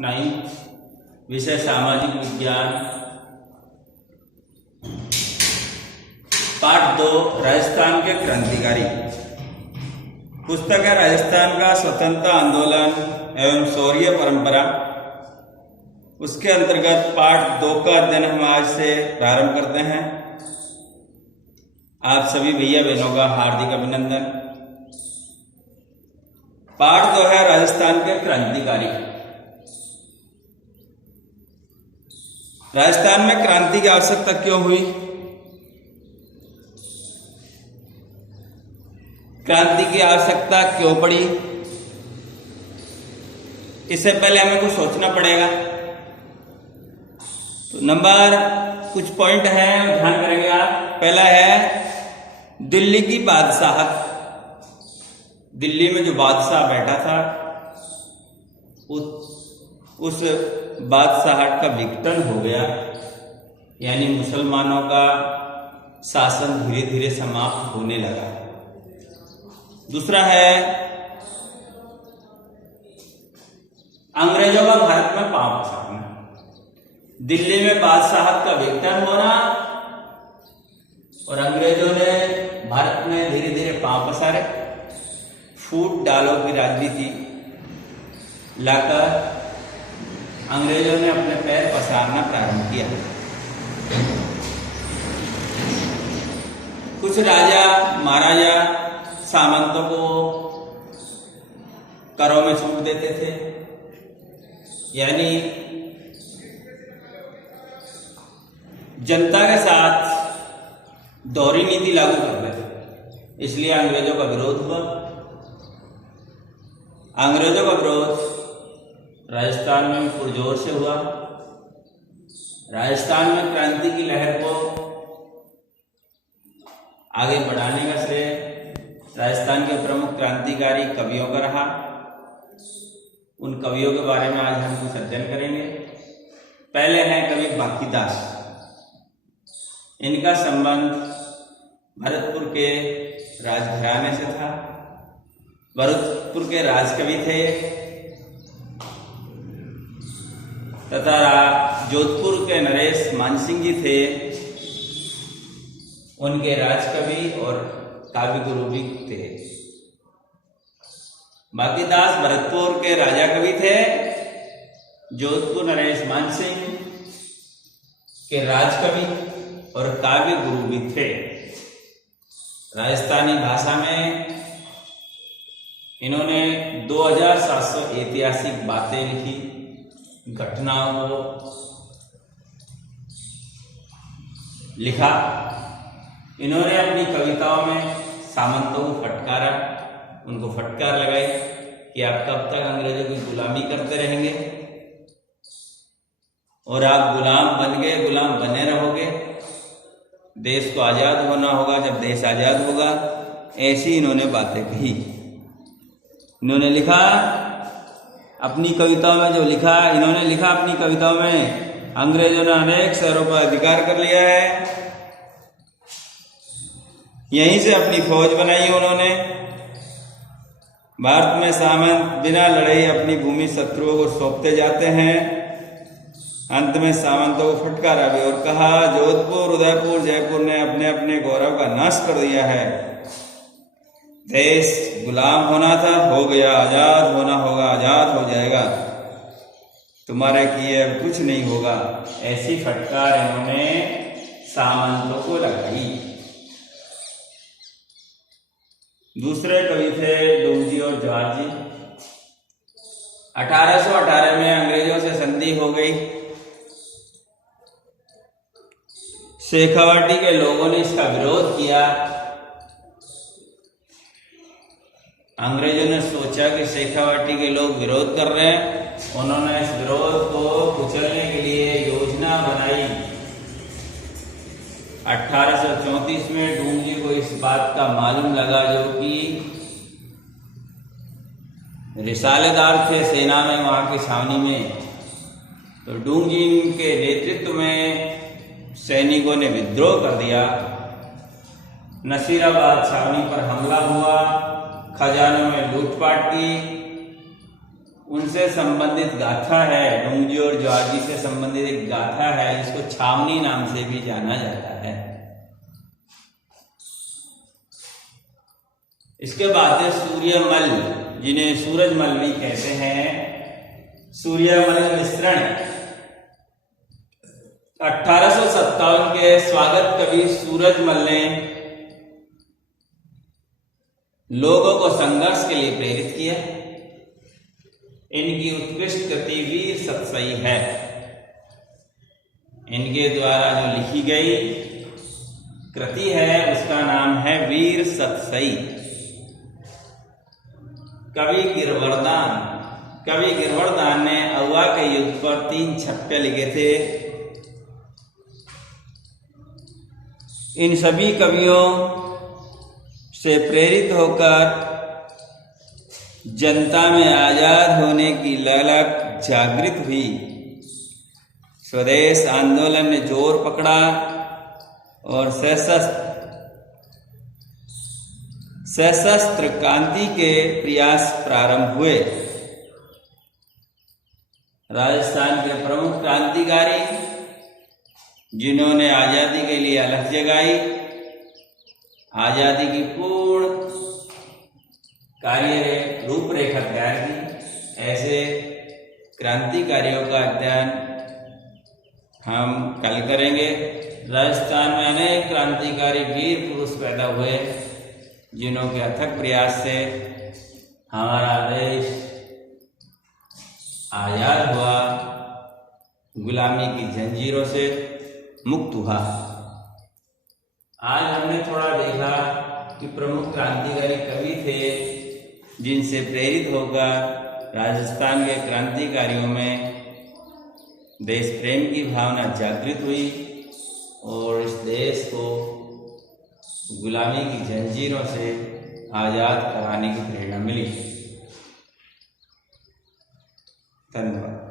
9th, विषय सामाजिक विज्ञान, पाठ 2, राजस्थान के क्रांतिकारी। पुस्तक है राजस्थान का स्वतंत्रता आंदोलन एवं शौर्य परंपरा। उसके अंतर्गत पाठ 2 का अध्ययन हम आज से प्रारंभ करते हैं। आप सभी भैया बहनों का हार्दिक अभिनंदन। पाठ 2 है राजस्थान के क्रांतिकारी। राजस्थान में क्रांति की आवश्यकता क्यों हुई? क्रांति की आवश्यकता क्यों पड़ी? इससे पहले हमें कुछ सोचना पड़ेगा। तो नंबर कुछ पॉइंट हैं, ध्यान करेंगे आप। पहला है दिल्ली की बादशाहत। दिल्ली में जो बादशाह बैठा था उस बादशाहट का विघटन हो गया, यानी मुसलमानों का शासन धीरे धीरे समाप्त होने लगा। दूसरा है अंग्रेजों का भारत में पांव पसारना। दिल्ली में बादशाहत का विघटन होना और अंग्रेजों ने भारत में धीरे धीरे पांव पसारे। फूट डालो की राजनीति लाकर अंग्रेजों ने अपने पैर पसारना प्रारंभ किया। कुछ राजा महाराजा सामंतों को करों में छूट देते थे, यानी जनता के साथ दोहरी नीति लागू करते थे। इसलिए अंग्रेजों का विरोध हुआ। अंग्रेजों का विरोध राजस्थान में पुरजोर से हुआ। राजस्थान में क्रांति की लहर को आगे बढ़ाने का श्रेय राजस्थान के प्रमुख क्रांतिकारी कवियों का रहा। उन कवियों के बारे में आज हम कुछ अध्ययन करेंगे। पहले हैं कवि बांकीदास। इनका संबंध भरतपुर के राजघराने से था। भरतपुर के राजकवि थे तथा जोधपुर के नरेश मानसिंह जी थे, उनके राजकवि और काव्य गुरु भी थे। बांकीदास भरतपुर के राजा कवि थे, जोधपुर नरेश मानसिंह के राजकवि और काव्य गुरु भी थे। राजस्थानी भाषा में इन्होंने 2700 ऐतिहासिक बातें लिखी, घटनाओं को लिखा। इन्होंने अपनी कविताओं में सामंतों को फटकारा, उनको फटकार लगाई कि आप कब तक अंग्रेजों की गुलामी करते रहेंगे और आप गुलाम बन गए, गुलाम बने रहोगे। देश को आजाद होना होगा जब देश आजाद होगा। ऐसी इन्होंने बातें कही। इन्होंने लिखा अपनी कविताओं में, जो लिखा इन्होंने लिखा अपनी कविताओं में, अंग्रेजों ने अनेक शहरों पर अधिकार कर लिया है। यहीं से अपनी फौज बनाई उन्होंने। भारत में सामंत बिना लड़ाई अपनी भूमि शत्रुओं को सौंपते जाते हैं। अंत में सामंतों को फटकारा भी और कहा, जोधपुर, उदयपुर, जयपुर ने अपने अपने गौरव का नाश कर दिया है। देश गुलाम होना था, हो गया। आजाद होना होगा, आजाद हो जाएगा। तुम्हारे किए अब कुछ नहीं होगा। ऐसी फटकार इन्होंने सामंतों को लगाई। दूसरे कवि थे डूंगजी और जवाहर जी। 1818 में अंग्रेजों से संधि हो गई। शेखावाटी के लोगों ने इसका विरोध किया। अंग्रेजों ने सोचा कि शेखावाटी के लोग विरोध कर रहे हैं। उन्होंने इस विरोध को कुचलने के लिए योजना बनाई। 1834 में डूंगजी को इस बात का मालूम लगा, जो कि रिसालेदार थे सेना में वहां की छावनी में। तो डूंगजी के नेतृत्व में सैनिकों ने विद्रोह कर दिया। नसीराबाद छावनी पर हमला हुआ, खजानों में लूटपाट की। उनसे संबंधित गाथा है। डोंगजी और जॉर्जी से संबंधित एक गाथा है जिसको छावनी नाम से भी जाना जाता है। इसके बाद है सूर्यमल, जिन्हें सूरजमल भी कहते हैं। सूर्यमल मिश्रण 1857 के स्वागत कवि सूरजमल ने लोगों को संघर्ष के लिए प्रेरित किया। इनकी उत्कृष्ट कृति वीर सतसई है। इनके द्वारा जो लिखी गई कृति है उसका नाम है वीर सतसई। कवि गिरवर्धन ने अहुआ के युद्ध पर 3 छप्पे लिखे थे। इन सभी कवियों से प्रेरित होकर जनता में आजाद होने की ललक जागृत हुई। स्वदेश आंदोलन ने जोर पकड़ा और सशस्त्र क्रांति के प्रयास प्रारंभ हुए। राजस्थान के प्रमुख क्रांतिकारी जिन्होंने आजादी के लिए अलख जगाई, आजादी की पूर्ण कार्य रूपरेखा तैयार की, ऐसे क्रांतिकारियों का अध्ययन हम कल करेंगे। राजस्थान में अनेक क्रांतिकारी वीर पुरुष पैदा हुए जिन्हों के अथक प्रयास से हमारा देश आजाद हुआ, गुलामी की जंजीरों से मुक्त हुआ। आज हमने थोड़ा देखा कि प्रमुख क्रांतिकारी कवि थे जिनसे प्रेरित होकर राजस्थान के क्रांतिकारियों में देश प्रेम की भावना जागृत हुई और इस देश को गुलामी की जंजीरों से आजाद कराने की प्रेरणा मिली। धन्यवाद।